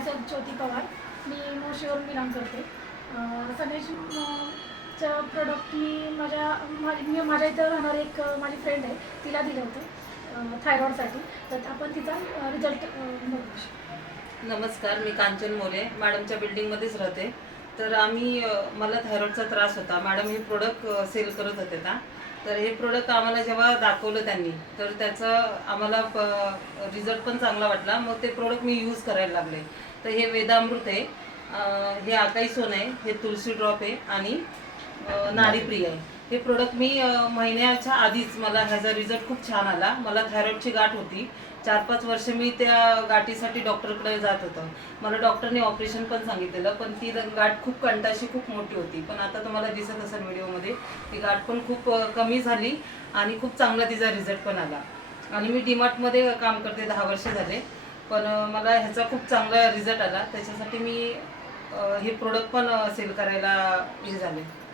myself Jyoti Pawar मी मोशीवरून belong करते चं प्रोडक्ट मी माझ्या माझी मी माझ्या इथं राहणारी एक माझी फ्रेंड आहे तिला दिलं होतं थायरॉईडसाठी तर आपण तिचा रिझल्ट नमस्कार मी कांचन मोले मॅडमच्या बिल्डिंगमध्येच राहते तर आम्ही मला थायरॉईडचा त्रास होता मॅडम हे प्रोडक्ट सेल करत होते ना तर हे प्रोडक्ट आम्हाला जेव्हा दाखवलं त्यांनी तर त्याचं आम्हाला रिझल्ट पण चांगला वाटला मग ते प्रोडक्ट मी यूज करायला लागले तर हे वेदामृत आहे हे आकाई सोन आहे हे तुळशी ड्रॉप आहे आणि नाडीप्रिय आहे हे प्रोडक्ट मी महिन्याच्या आधीच मला ह्याचा रिझल्ट खूप छान आला मला थायरॉईडची गाठ होती चार पाच वर्ष मी त्या गाठीसाठी डॉक्टरकडे जात होतं मला डॉक्टरने ऑपरेशन पण सांगितलेलं पण ती गाठ खूप कंटाशी खूप मोठी होती पण आता तुम्हाला दिसत असेल व्हिडिओमध्ये ती गाठ पण खूप कमी झाली आणि खूप चांगला तिचा रिझल्ट पण आला आणि मी डीमार्टमध्ये काम करते दहा वर्ष झाले पण मला ह्याचा खूप चांगला रिझल्ट आला त्याच्यासाठी मी हे प्रोडक्ट पण सेल करायला हे झाले